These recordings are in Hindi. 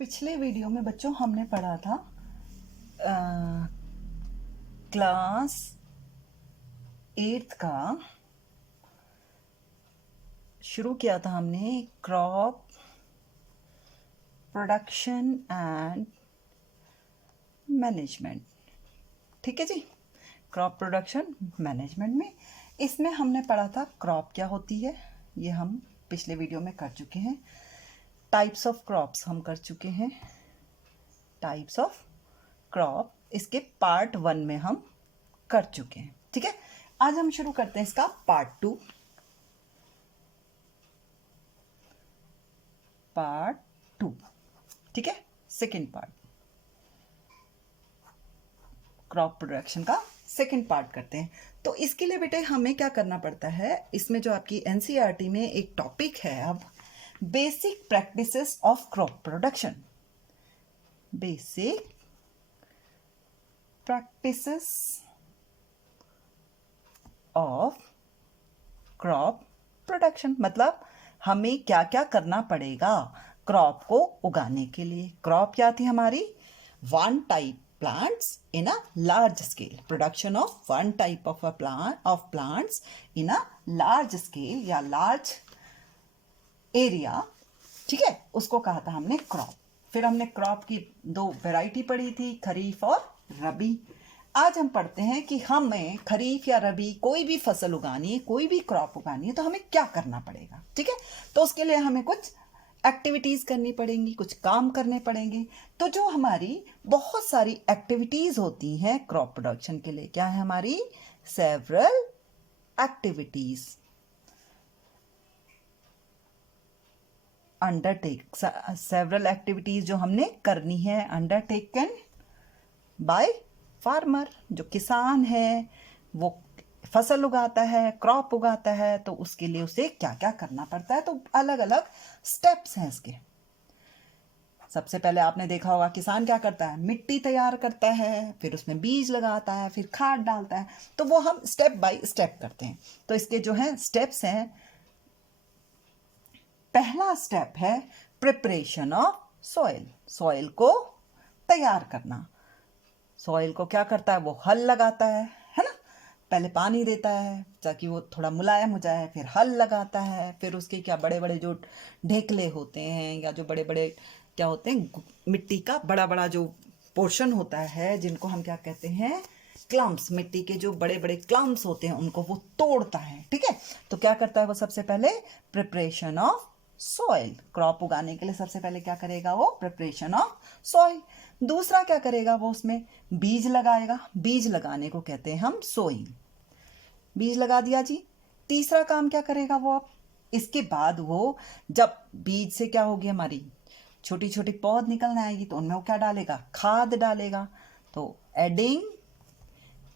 पिछले वीडियो में बच्चों हमने पढ़ा था क्लास 8th का शुरू किया था हमने क्रॉप प्रोडक्शन एंड मैनेजमेंट। ठीक है जी, क्रॉप प्रोडक्शन मैनेजमेंट में इसमें हमने पढ़ा था क्रॉप क्या होती है, ये हम पिछले वीडियो में कर चुके हैं। टाइप्स ऑफ क्रॉप्स हम कर चुके हैं, टाइप्स ऑफ क्रॉप इसके पार्ट 1 में हम कर चुके हैं। ठीक है, आज हम शुरू करते हैं इसका पार्ट 2। ठीक है, सेकेंड पार्ट क्रॉप प्रोडक्शन का सेकेंड पार्ट करते हैं। तो इसके लिए बेटे हमें क्या करना पड़ता है, इसमें जो आपकी एनसीईआरटी में एक टॉपिक है अब basic practices of crop production. Basic practices of crop production मतलब हमें क्या क्या करना पड़ेगा क्रॉप को उगाने के लिए। क्रॉप क्या थी हमारी, one type plants in a large scale, production of one type of a plants in a large scale या large area। ठीक है, उसको कहा था हमने क्रॉप। फिर हमने क्रॉप की दो वैरायटी पढ़ी थी, खरीफ और रबी। आज हम पढ़ते हैं कि हमें खरीफ या रबी कोई भी फसल उगानी है, कोई भी क्रॉप उगानी है तो हमें क्या करना पड़ेगा। ठीक है, तो उसके लिए हमें कुछ एक्टिविटीज करनी पड़ेंगी, कुछ काम करने पड़ेंगे। तो जो हमारी बहुत सारी एक्टिविटीज होती हैं क्रॉप प्रोडक्शन के लिए, क्या है हमारी several activities undertake, several activities जो हमने करनी है अंडरटेकन बाय फार्मर। जो किसान है वो फसल उगाता है, क्रॉप उगाता है, तो उसके लिए उसे क्या क्या करना पड़ता है। तो अलग अलग स्टेप्स हैं इसके। सबसे पहले आपने देखा होगा किसान क्या करता है, मिट्टी तैयार करता है, फिर उसमें बीज लगाता है, फिर खाद डालता है। तो वो हम स्टेप बाय स्टेप करते हैं। तो इसके जो है स्टेप्स हैं, पहला स्टेप है प्रिपरेशन ऑफ सॉइल, सॉइल को तैयार करना। सॉइल को क्या करता है, वो हल लगाता है ना। पहले पानी देता है ताकि वो थोड़ा मुलायम हो जाए, फिर हल लगाता है, फिर उसके क्या बड़े बड़े जो ढेकले होते हैं या जो बड़े बड़े क्या होते हैं, मिट्टी का बड़ा बड़ा जो पोर्शन होता है जिनको हम क्या कहते हैं, क्लम्प्स, मिट्टी के जो बड़े बड़े क्लम्प्स होते हैं उनको वो तोड़ता है। ठीक है, तो क्या करता है वो, सबसे पहले प्रिपरेशन ऑफ सॉइल, क्रॉप उगाने के लिए सबसे पहले क्या करेगा वो, प्रिपरेशन ऑफ सॉइल। दूसरा क्या करेगा वो, उसमें बीज लगाएगा। बीज लगाने को कहते हैं हम सोइंग, बीज लगा दिया जी। तीसरा काम क्या करेगा वो, अब इसके बाद वो जब बीज से क्या होगी, हमारी छोटी छोटी पौध निकलने आएगी तो उनमें वो क्या डालेगा, खाद डालेगा। तो एडिंग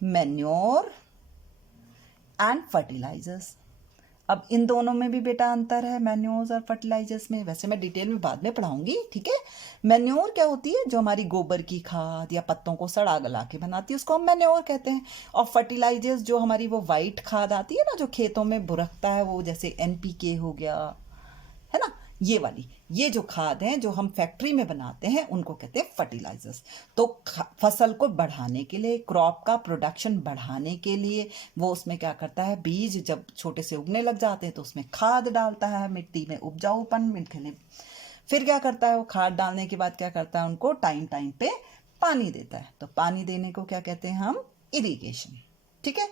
मैन्योर एंड फर्टिलाइजर्स। अब इन दोनों में भी बेटा अंतर है, मैन्योर्स और फर्टिलाइजर्स में। वैसे मैं डिटेल में बाद में पढ़ाऊंगी। ठीक है, मैन्योर क्या होती है, जो हमारी गोबर की खाद या पत्तों को सड़ा गला के बनाती है उसको हम मैन्योर कहते हैं। और फर्टिलाइजर्स जो हमारी वो वाइट खाद आती है ना, जो खेतों में बुरकता है, वो जैसे एनपीके हो गया है ना, ये वाली, ये जो खाद हैं जो हम फैक्ट्री में बनाते हैं उनको कहते हैं फर्टिलाइजर्स। तो फसल को बढ़ाने के लिए, क्रॉप का प्रोडक्शन बढ़ाने के लिए वो उसमें क्या करता है, बीज जब छोटे से उगने लग जाते हैं तो उसमें खाद डालता है, मिट्टी में उपजाऊपन के लिए। फिर क्या करता है वो, खाद डालने के बाद क्या करता है, उनको टाइम टाइम पे पानी देता है। तो पानी देने को क्या कहते हैं हम, इरिगेशन। ठीक है,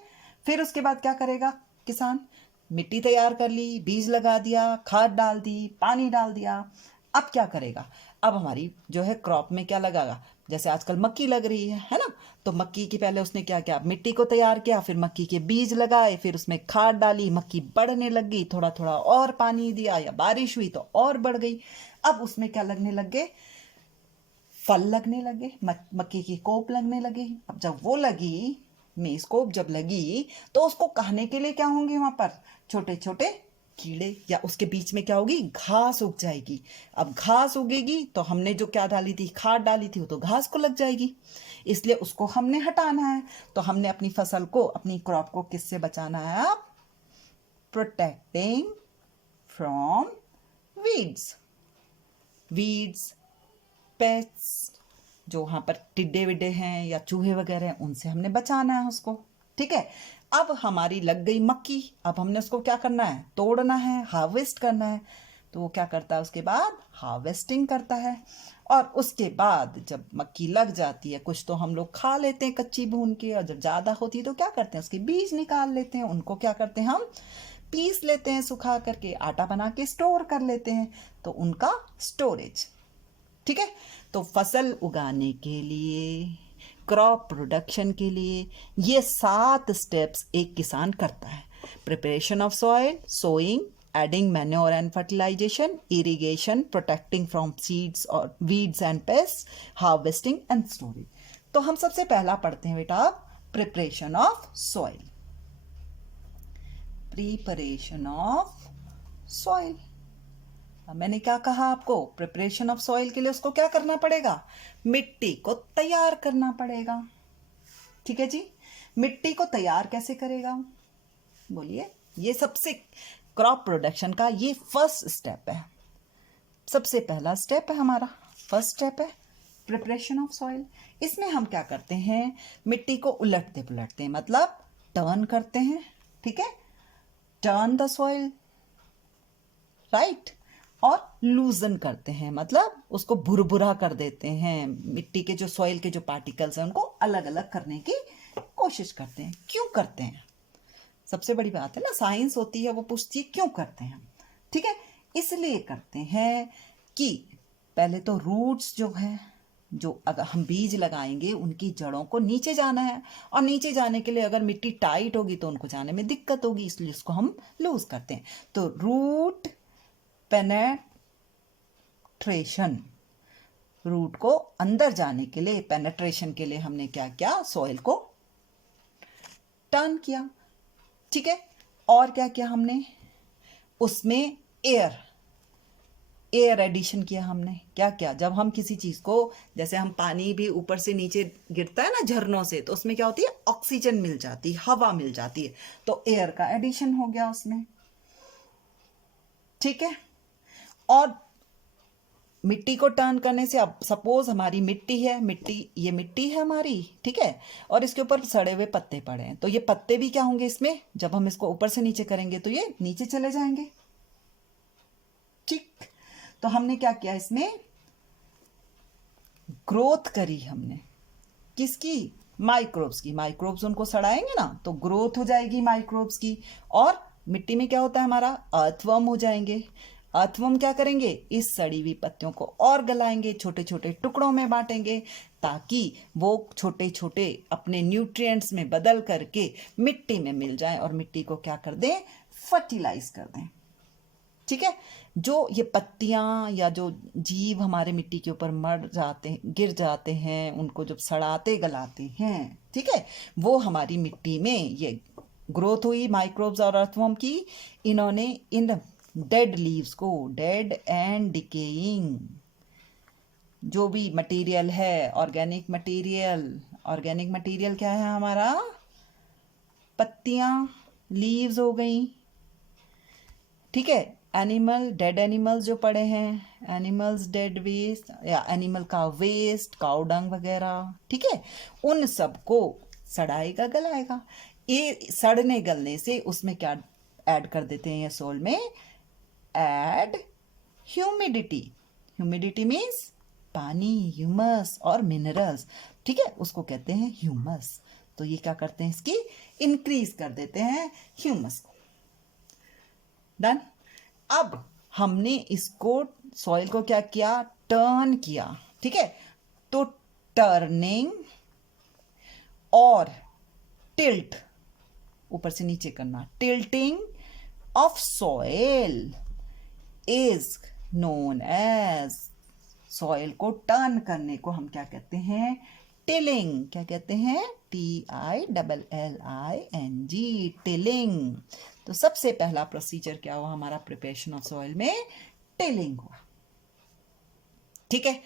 फिर उसके बाद क्या करेगा किसान, मिट्टी तैयार कर ली, बीज लगा दिया, खाद डाल दी, पानी डाल दिया। अब क्या करेगा, अब हमारी जो है क्रॉप में क्या लगागा, जैसे आजकल मक्की लग रही है ना, तो मक्की की पहले उसने क्या किया, मिट्टी को तैयार किया, फिर मक्की के बीज लगाए, फिर उसमें खाद डाली, मक्की बढ़ने लग गई, थोड़ा थोड़ा और पानी दिया या बारिश हुई तो और बढ़ गई। अब उसमें क्या लगने लग गए, फल लगने लगे, मक्की की कोप लगने लगी। अब जब वो लगी, मेज कोप जब लगी, तो उसको कहने के लिए क्या होंगे वहां पर, छोटे छोटे कीड़े, या उसके बीच में क्या होगी, घास उग जाएगी। अब घास उगेगी तो हमने जो क्या डाली थी, खाद डाली थी, वो तो घास को लग जाएगी, इसलिए उसको हमने हटाना है। तो हमने अपनी फसल को, अपनी क्रॉप को किससे बचाना है, अब protecting from weeds, weeds pests, जो वहाँ पर टिड्डे विड्डे हैं या चूहे वगैरह हैं, उनसे हमने बचाना है उसको। ठीक है, अब हमारी लग गई मक्की, अब हमने उसको क्या करना है, तोड़ना है, हार्वेस्ट करना है। तो वो क्या करता है, उसके बाद हार्वेस्टिंग करता है। और उसके बाद जब मक्की लग जाती है, कुछ तो हम लोग खा लेते हैं कच्ची भून के, और जब ज़्यादा होती है तो क्या करते हैं, उसके बीज निकाल लेते हैं, उनको क्या करते हैं, हम पीस लेते हैं, सुखा करके आटा बना के स्टोर कर लेते हैं। तो उनका स्टोरेज। ठीक है, तो फसल उगाने के लिए, क्रॉप प्रोडक्शन के लिए ये 7 स्टेप्स एक किसान करता है। Preparation of soil, sowing, adding manure and fertilisation, irrigation, protecting from seeds और weeds and pest, harvesting and storage. तो हम सबसे पहला पढ़ते हैं बेटा, preparation of soil. Preparation of soil, मैंने क्या कहा आपको, प्रिपरेशन ऑफ सॉइल के लिए उसको क्या करना पड़ेगा, मिट्टी को तैयार करना पड़ेगा। ठीक है जी, मिट्टी को तैयार कैसे करेगा, बोलिए। ये सबसे क्रॉप प्रोडक्शन का ये फर्स्ट स्टेप है, सबसे पहला स्टेप है हमारा, फर्स्ट स्टेप है प्रिपरेशन ऑफ सॉइल। इसमें हम क्या करते हैं, मिट्टी को उलटते पुलटते हैं, मतलब टर्न करते हैं। ठीक है, टर्न द सॉइल, राइट, और लूजन करते हैं, मतलब उसको भुरभुरा कर देते हैं। मिट्टी के जो सॉइल के जो पार्टिकल्स हैं उनको अलग अलग करने की कोशिश करते हैं। क्यों करते हैं, सबसे बड़ी बात है ना, साइंस होती है वो पूछती है क्यों करते हैं। ठीक है, इसलिए करते हैं कि पहले तो रूट्स जो हैं, जो अगर हम बीज लगाएंगे उनकी जड़ों को नीचे जाना है, और नीचे जाने के लिए अगर मिट्टी टाइट होगी तो उनको जाने में दिक्कत होगी, इसलिए उसको हम लूज करते हैं। तो रूट पेनेट्रेशन, रूट को अंदर जाने के लिए, पेनेट्रेशन के लिए हमने क्या किया, सॉइल को टर्न किया। ठीक है, और क्या किया हमने, उसमें एयर एडिशन किया हमने। क्या किया, जब हम किसी चीज को, जैसे हम पानी भी ऊपर से नीचे गिरता है ना झरनों से, तो उसमें क्या होती है, ऑक्सीजन मिल जाती है, हवा मिल जाती है, तो एयर का एडिशन हो गया उसमें। ठीक है, और मिट्टी को टर्न करने से, अब सपोज हमारी मिट्टी है, ये मिट्टी है हमारी, ठीक है, और इसके ऊपर सड़े हुए पत्ते पड़े हैं, तो ये पत्ते भी क्या होंगे इसमें, जब हम इसको ऊपर से नीचे करेंगे तो ये नीचे चले जाएंगे। ठीक, तो हमने क्या किया, इसमें ग्रोथ करी हमने, किसकी, माइक्रोब्स की। माइक्रोब्स उनको सड़ाएंगे ना तो ग्रोथ हो जाएगी माइक्रोब्स की, और मिट्टी में क्या होता है हमारा, अर्थवर्म हो जाएंगे। अर्थवर्म क्या करेंगे, इस सड़ी हुई पत्तियों को और गलाएंगे, छोटे छोटे टुकड़ों में बांटेंगे, ताकि वो छोटे छोटे अपने न्यूट्रिएंट्स में बदल करके मिट्टी में मिल जाएं, और मिट्टी को क्या कर दें, फर्टिलाइज कर दें। ठीक है, जो ये पत्तियां या जो जीव हमारे मिट्टी के ऊपर मर जाते हैं, गिर जाते हैं, उनको जब सड़ाते गलाते हैं, ठीक है, वो हमारी मिट्टी में ये ग्रोथ हुई माइक्रोब्स और अर्थवर्म की। इन्होंने इन डेड लीव्स को, डेड एंड डिकेइंग जो भी मटेरियल है, ऑर्गेनिक मटेरियल क्या है हमारा, पत्तियां, लीव्स हो गई। ठीक है, डेड एनिमल्स जो पड़े हैं, एनिमल्स डेड वेस्ट या एनिमल का वेस्ट, काउ डंग वगैरह, ठीक है, उन सबको सड़ाएगा गलाएगा। ये सड़ने गलने से उसमें क्या ऐड कर देते हैं, ये सोल में ऐड ह्यूमिडिटी मीन्स पानी, ह्यूमस और मिनरल्स। ठीक है, उसको कहते हैं ह्यूमस। तो ये क्या करते हैं, इसकी इंक्रीज कर देते हैं ह्यूमस को। डन। अब हमने इसको, सॉइल को क्या किया, टर्न किया। ठीक है, तो टर्निंग और टिल्ट, ऊपर से नीचे करना, tilting of soil is known as, soil को टर्न करने को हम क्या कहते हैं, टिलिंग। क्या कहते हैं, TILLING, टिलिंग। तो सबसे पहला प्रोसीजर क्या हुआ हमारा प्रिपरेशन ऑफ सॉइल में, टिलिंग हुआ। ठीक है,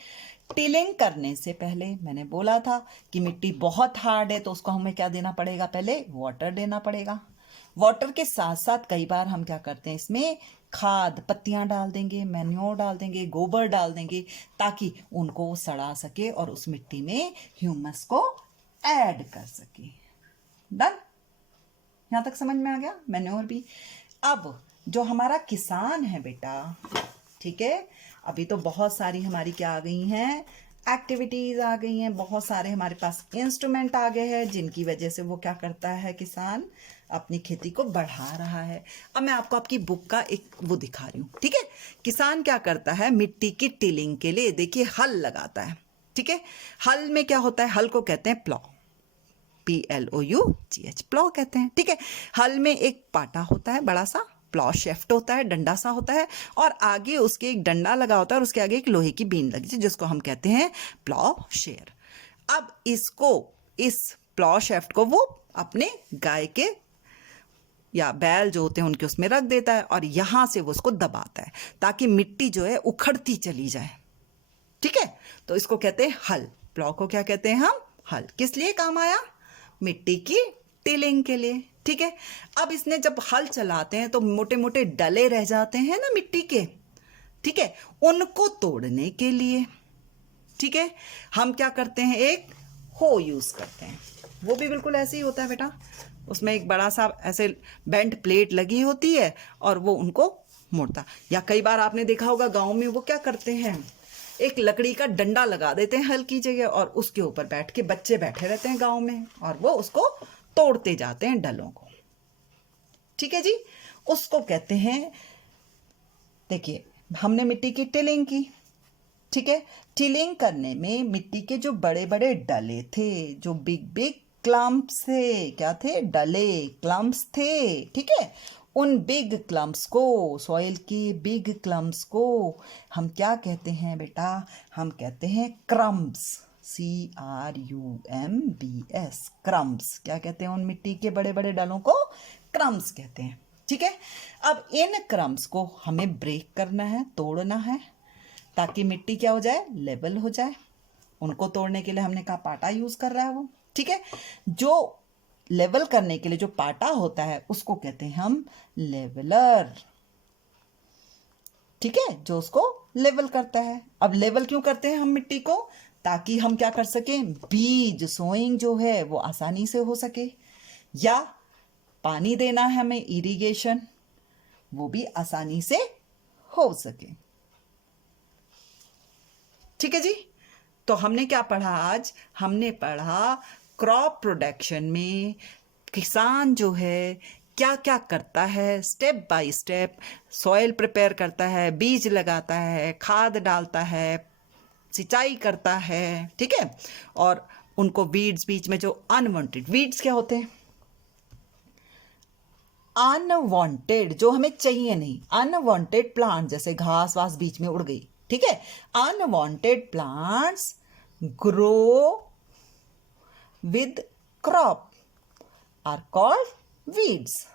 टिलिंग करने से पहले मैंने बोला था कि मिट्टी बहुत हार्ड है तो उसको हमें क्या देना पड़ेगा, पहले वाटर देना पड़ेगा। वाटर के साथ साथ कई बार हम क्या करते हैं, इसमें खाद पत्तियां डाल देंगे, मैन्योर डाल देंगे, गोबर डाल देंगे, ताकि उनको सड़ा सके और उस मिट्टी में ह्यूमस को ऐड कर सके। डन? यहां तक समझ में आ गया? मैन्योर भी। अब जो हमारा किसान है बेटा, ठीक है, अभी तो बहुत सारी हमारी क्या आ गई हैं, एक्टिविटीज आ गई हैं, बहुत सारे हमारे पास इंस्ट्रूमेंट आ गए हैं, जिनकी वजह से वो क्या करता है, किसान अपनी खेती को बढ़ा रहा है। अब मैं आपको आपकी बुक का एक वो दिखा रही हूँ, ठीक है। किसान क्या करता है, मिट्टी की टिलिंग के लिए देखिए हल लगाता है, ठीक है। हल में क्या होता है, हल को कहते हैं प्लॉ, PLOUGH, प्लॉ कहते हैं, ठीक है। हल में एक पाटा होता है, बड़ा सा प्लॉ शेफ्ट होता है, डंडा सा होता है, और आगे उसके एक डंडा लगा होता है, और उसके आगे एक लोहे की बीन लगी, जिसको हम कहते हैं प्लॉ शेयर। अब इसको, इस प्लॉ शेफ्ट को वो अपने गाय के या बैल जो होते हैं उनके उसमें रख देता है, और यहां से वो उसको दबाता है ताकि मिट्टी जो है उखड़ती चली जाए, ठीक है। तो इसको कहते हैं हल। प्लॉ को क्या कहते हैं हम, हल। किस लिए काम आया, मिट्टी की टिलिंग के लिए, ठीक है। अब इसने जब हल चलाते हैं तो मोटे मोटे डले रह जाते हैं ना मिट्टी के, ठीक है, उनको तोड़ने के लिए, ठीक है, हम क्या करते हैं, एक हो यूज करते हैं। वो भी बिल्कुल ऐसे ही होता है बेटा, उसमें एक बड़ा सा ऐसे बेंट प्लेट लगी होती है और वो उनको मोड़ता। या कई बार आपने देखा होगा गांव में वो क्या करते हैं, एक लकड़ी का डंडा लगा देते हैं हल की जगह, और उसके ऊपर बैठ के बच्चे बैठे रहते हैं गांव में, और वो उसको तोड़ते जाते हैं डलों को, ठीक है जी। उसको कहते हैं, देखिए हमने मिट्टी की टिलिंग की, ठीक है। टिलिंग करने में मिट्टी के जो बड़े बड़े डले थे, जो बिग बिग क्लम्प्स थे, क्या थे, डले, क्लम्प्स थे, ठीक है। उन बिग क्लम्प्स को, सॉइल की बिग क्लम्प्स को हम क्या कहते हैं बेटा, हम कहते हैं क्रम्ब्स, CRUMBS, क्रम्ब्स। क्या कहते हैं उन मिट्टी के बड़े बड़े डलों को, क्रम्ब्स कहते हैं, ठीक है। अब इन क्रम्ब्स को हमें ब्रेक करना है, तोड़ना है, ताकि मिट्टी क्या हो जाए, लेवल हो जाए। उनको तोड़ने के लिए हमने कहा पाटा यूज कर रहा है वो, ठीक है। जो लेवल करने के लिए जो पाटा होता है उसको कहते हैं हम लेवलर, ठीक है, जो उसको लेवल करता है। अब लेवल क्यों करते हैं हम मिट्टी को, ताकि हम क्या कर सकें, बीज सोइंग जो है वो आसानी से हो सके, या पानी देना है हमें, इरिगेशन, वो भी आसानी से हो सके, ठीक है जी। तो हमने क्या पढ़ा आज, हमने पढ़ा क्रॉप प्रोडक्शन में किसान जो है क्या क्या करता है, step by step soil prepare करता है, बीज लगाता है, खाद डालता है, सिंचाई करता है, ठीक है। और उनको वीड्स, बीच में जो अनवांटेड वीड्स क्या होते हैं, अनवांटेड, जो हमें चाहिए नहीं, अनवांटेड प्लांट, जैसे घास वास बीच में उड़ गई, ठीक है। Unwanted plants grow with crop are called weeds,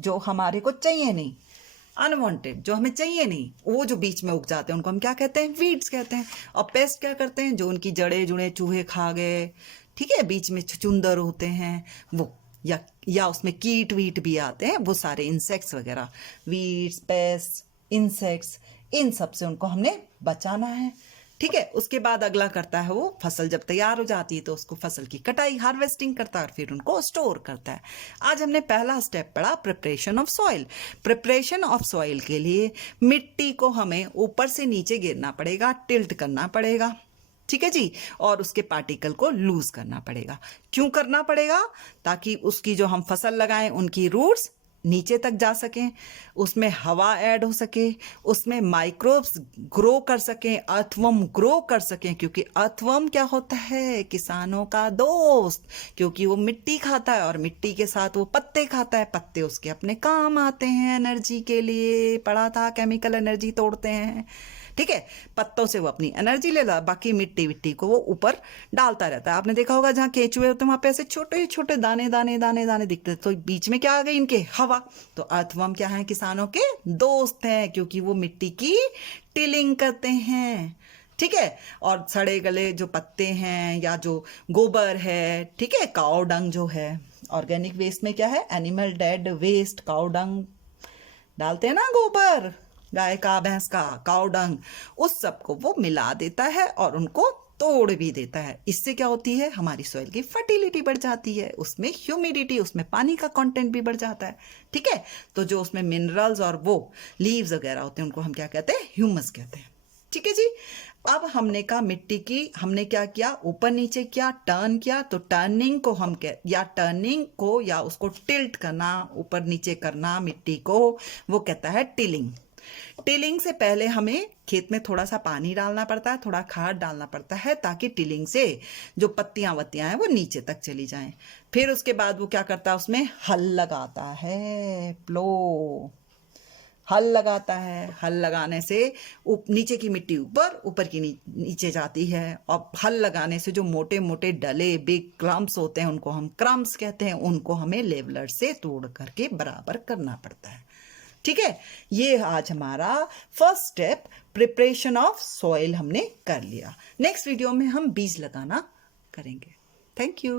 जो हमारे को चाहिए नहीं, अनवांटेड, जो हमें चाहिए नहीं, वो जो बीच में उग जाते हैं उनको हम क्या कहते हैं, वीड्स कहते हैं। और पेस्ट क्या करते हैं, जो उनकी जड़े जुड़े चूहे खा गए, ठीक है, बीच में चुचुंदर होते हैं वो, या उसमें कीट वीट भी आते हैं, वो सारे इंसेक्ट्स वगैरह, वीड्स, पेस्ट, इंसेक्ट्स, इन सब से उनको हमने बचाना है, ठीक है। उसके बाद अगला करता है वो, फसल जब तैयार हो जाती है तो उसको फसल की कटाई, हार्वेस्टिंग करता है, और फिर उनको स्टोर करता है। आज हमने पहला स्टेप पढ़ा, preparation of soil. Preparation of soil के लिए मिट्टी को हमें ऊपर से नीचे गिरना पड़ेगा, टिल्ट करना पड़ेगा, ठीक है जी, और उसके पार्टिकल को लूज करना पड़ेगा। क्यों करना पड़ेगा, ताकि उसकी जो हम फसल लगाएं उनकी रूट्स नीचे तक जा सकें, उसमें हवा ऐड हो सके, उसमें माइक्रोब्स ग्रो कर सकें, अर्थवर्म ग्रो कर सकें, क्योंकि अर्थवर्म क्या होता है, किसानों का दोस्त, क्योंकि वो मिट्टी खाता है और मिट्टी के साथ वो पत्ते खाता है, पत्ते उसके अपने काम आते हैं एनर्जी के लिए, पढ़ा था केमिकल एनर्जी तोड़ते हैं, ठीक है। पत्तों से वो अपनी एनर्जी ले ला, बाकी मिट्टी विट्टी को वो ऊपर डालता रहता है। आपने देखा होगा जहाँ केंचुए होते हैं वहां पे ऐसे छोटे छोटे दाने दाने दाने दाने दिखते हैं, तो बीच में क्या आ गई इनके, हवा। तो अर्थवर्म क्या है, किसानों के दोस्त हैं, क्योंकि वो मिट्टी की टिलिंग करते हैं, ठीक है। और सड़े गले जो पत्ते हैं या जो गोबर है, ठीक है, काऊ डंग जो है, ऑर्गेनिक वेस्ट में क्या है, animal dead waste, cow dung डालते हैं ना, गोबर गाय का, भैंस का, काउ डंग, उस सब को वो मिला देता है और उनको तोड़ भी देता है। इससे क्या होती है, हमारी सॉइल की फर्टिलिटी बढ़ जाती है, उसमें ह्यूमिडिटी, उसमें पानी का कंटेंट भी बढ़ जाता है। ठीक है, तो जो उसमें मिनरल्स और वो लीव्स वगैरह होते हैं उनको हम क्या कहते हैं, ह्यूमस कहते हैं। ठीक है जी। अब हमने कहा मिट्टी की, हमने क्या किया, ऊपर नीचे किया, टर्न किया, तो टर्निंग को हम टर्निंग को या उसको टिल्ट करना, ऊपर नीचे करना मिट्टी को, वो कहता है टिलिंग। टिलिंग से पहले हमें खेत में थोड़ा सा पानी डालना पड़ता है, थोड़ा खाद डालना पड़ता है, ताकि टिलिंग से जो पत्तियां वत्तियां हैं वो नीचे तक चली जाएं। फिर उसके बाद वो क्या करता है, उसमें हल लगाता है, प्लो, हल लगाता है। हल लगाने से नीचे की मिट्टी ऊपर, ऊपर की नीचे जाती है, और हल लगाने से जो मोटे मोटे डले बिग क्रम्स होते हैं उनको हम क्रम्स कहते हैं, उनको हमें लेवलर से तोड़ करके बराबर करना पड़ता है। ठीक है, ये आज हमारा first step preparation of soil हमने कर लिया। नेक्स्ट वीडियो में हम बीज लगाना करेंगे। Thank you.